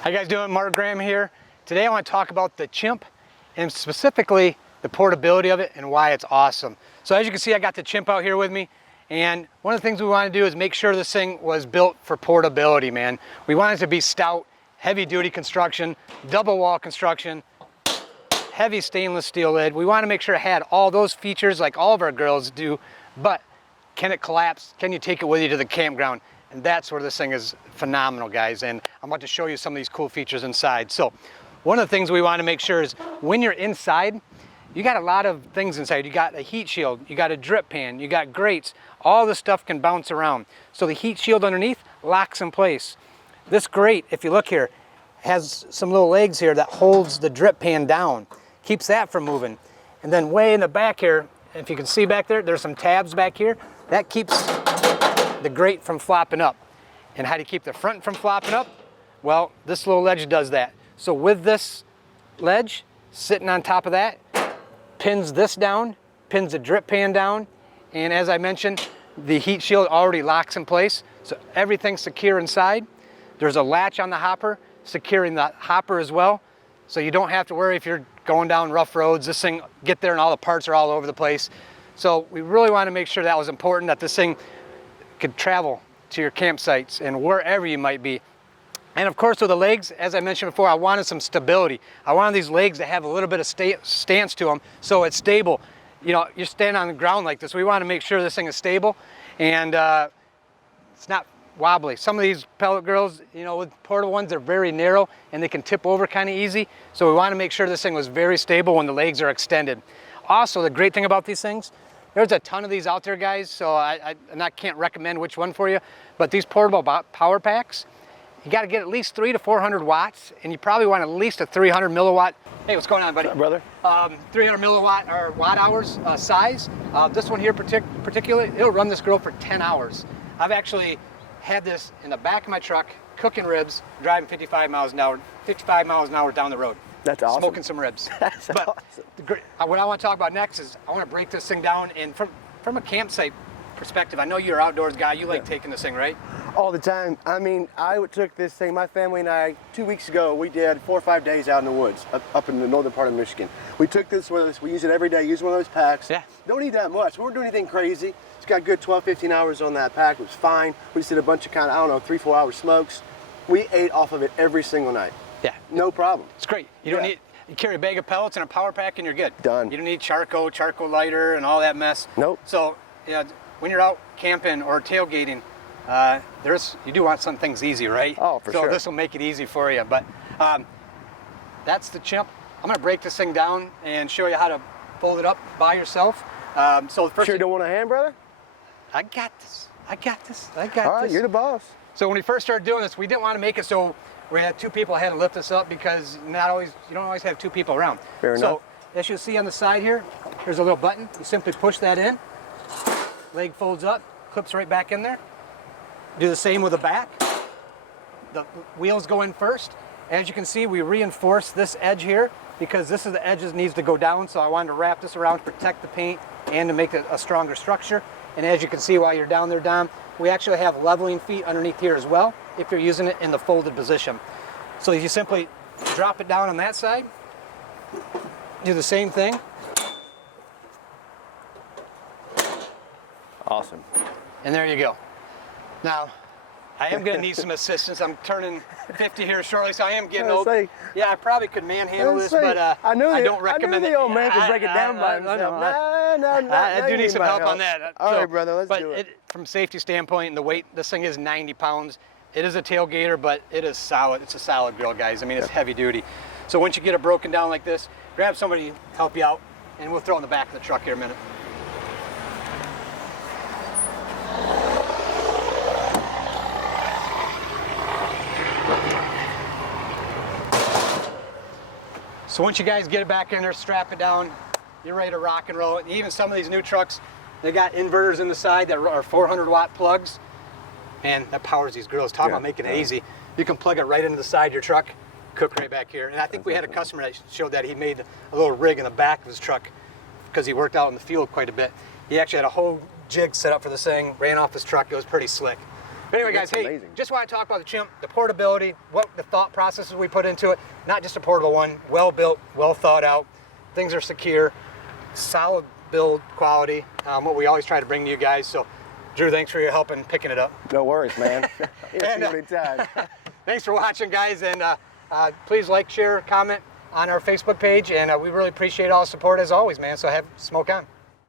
How you guys doing? Mark Graham here. Today I want to talk about the Chimp and specifically the portability of it and why it's awesome. So as you can see, I got the Chimp out here with me, and one of the things we want to do is make sure this thing was built for portability, man. We want it to be stout, heavy duty construction, double wall construction, heavy stainless steel lid. We want to make sure it had all those features like all of our grills do, but can it collapse? Can you take it with you to the campground? And that's where this thing is phenomenal, guys. And I'm about to show you some of these cool features inside. So one of the things we want to make sure is when you're inside, you got a lot of things inside. You got a heat shield, you got a drip pan, you got grates. All this stuff can bounce around. So the heat shield underneath locks in place. This grate, if you look here, has some little legs here that holds the drip pan down, keeps that from moving. And then way in the back here, if you can see back there, there's some tabs back here. That keeps the grate from flopping up. And how do you keep the front from flopping up? Well, this little ledge does that. So with this ledge sitting on top of that, pins this down, pins the drip pan down, and as I mentioned, the heat shield already locks in place, so everything's secure inside. There's a latch on the hopper securing the hopper as well, so you don't have to worry if you're going down rough roads. This thing, get there and all the parts are all over the place. So we really want to make sure that was important, that this thing could travel to your campsites and wherever you might be. And of course with the legs, as I mentioned before, I wanted some stability. I wanted these legs to have a little bit of stance to them so it's stable. You know, you're standing on the ground like this. We want to make sure this thing is stable and it's not wobbly. Some of these pellet grills, you know, with portable ones, they're very narrow and they can tip over kind of easy. So we want to make sure this thing was very stable when the legs are extended. Also, the great thing about these things, there's a ton of these out there, guys, so I can't recommend which one for you, but these portable power packs, you got to get at least 300 to 400 watts, and you probably want at least a 300 milliwatt. Hey, what's going on, buddy? What's up, brother? 300 milliwatt or watt hours size. This one here particularly, it'll run this grill for 10 hours. I've actually had this in the back of my truck, cooking ribs, driving 55 miles an hour down the road. That's awesome. Smoking some ribs. That's awesome. What I want to talk about next is I want to break this thing down, and from a campsite perspective, I know you're an outdoors guy. You like taking this thing, right? All the time. I mean, I took this thing, my family and I, 2 weeks ago, we did 4 or 5 days out in the woods, up in the northern part of Michigan. We took this with us, we use it every day, use one of those packs. Yeah. Don't need that much. We weren't doing anything crazy. It's got good 12, 15 hours on that pack. It was fine. We just did a bunch of kind of, I don't know, 3, 4 hour smokes. We ate off of it every single night. Yeah. No problem. It's great. You don't need, you carry a bag of pellets and a power pack and you're good. Done. You don't need charcoal lighter and all that mess. Nope. So, yeah, when you're out camping or tailgating, you do want some things easy, right? Oh, for sure. So this will make it easy for you. But that's the Chimp. I'm going to break this thing down and show you how to fold it up by yourself. So first, Sure don't want a hand, brother? I got this. I got this. All right, you're the boss. So when we first started doing this, we didn't want to make it so we had 2 people had to lift this up because you don't always have 2 people around. Fair enough. So as you see on the side here, there's a little button. You simply push that in, leg folds up, clips right back in there. Do the same with the back. The wheels go in first. As you can see, we reinforce this edge here because this is the edge that needs to go down. So I wanted to wrap this around to protect the paint and to make it a stronger structure. And as you can see while you're down there, Dom, we actually have leveling feet underneath here as well if you're using it in the folded position. So you simply drop it down on that side, do the same thing. Awesome. And there you go. Now, I am going to need some assistance. I'm turning 50 here shortly, so I am getting old. Yeah, I probably could manhandle this, but I don't recommend it. I knew the old man could break it down by himself. I do need some help on that. All right, brother, let's do it. From safety standpoint and the weight, this thing is 90 pounds. It is a tailgater, but it is solid. It's a solid grill, guys. I mean, it's heavy duty. So once you get it broken down like this, grab somebody to help you out, and we'll throw it in the back of the truck here in a minute. So once you guys get it back in there, strap it down, you're ready to rock and roll. Even some of these new trucks, they got inverters in the side that are 400 watt plugs, and that powers these grills. Talk about making it easy. You can plug it right into the side of your truck, cook right back here. And I think we had a customer that showed that he made a little rig in the back of his truck because he worked out in the field quite a bit. He actually had a whole jig set up for this thing, ran off his truck. It was pretty slick. But anyway, guys, That's hey, amazing. just want to talk about the Chimp, the portability, what the thought processes we put into it. Not just a portable one, well built, well thought out. Things are secure, solid build quality, what we always try to bring to you guys. So, Drew, thanks for your help in picking it up. No worries, man. And, Anytime. Thanks for watching, guys, and please like, share, comment on our Facebook page, and we really appreciate all the support as always, man. So have smoke on.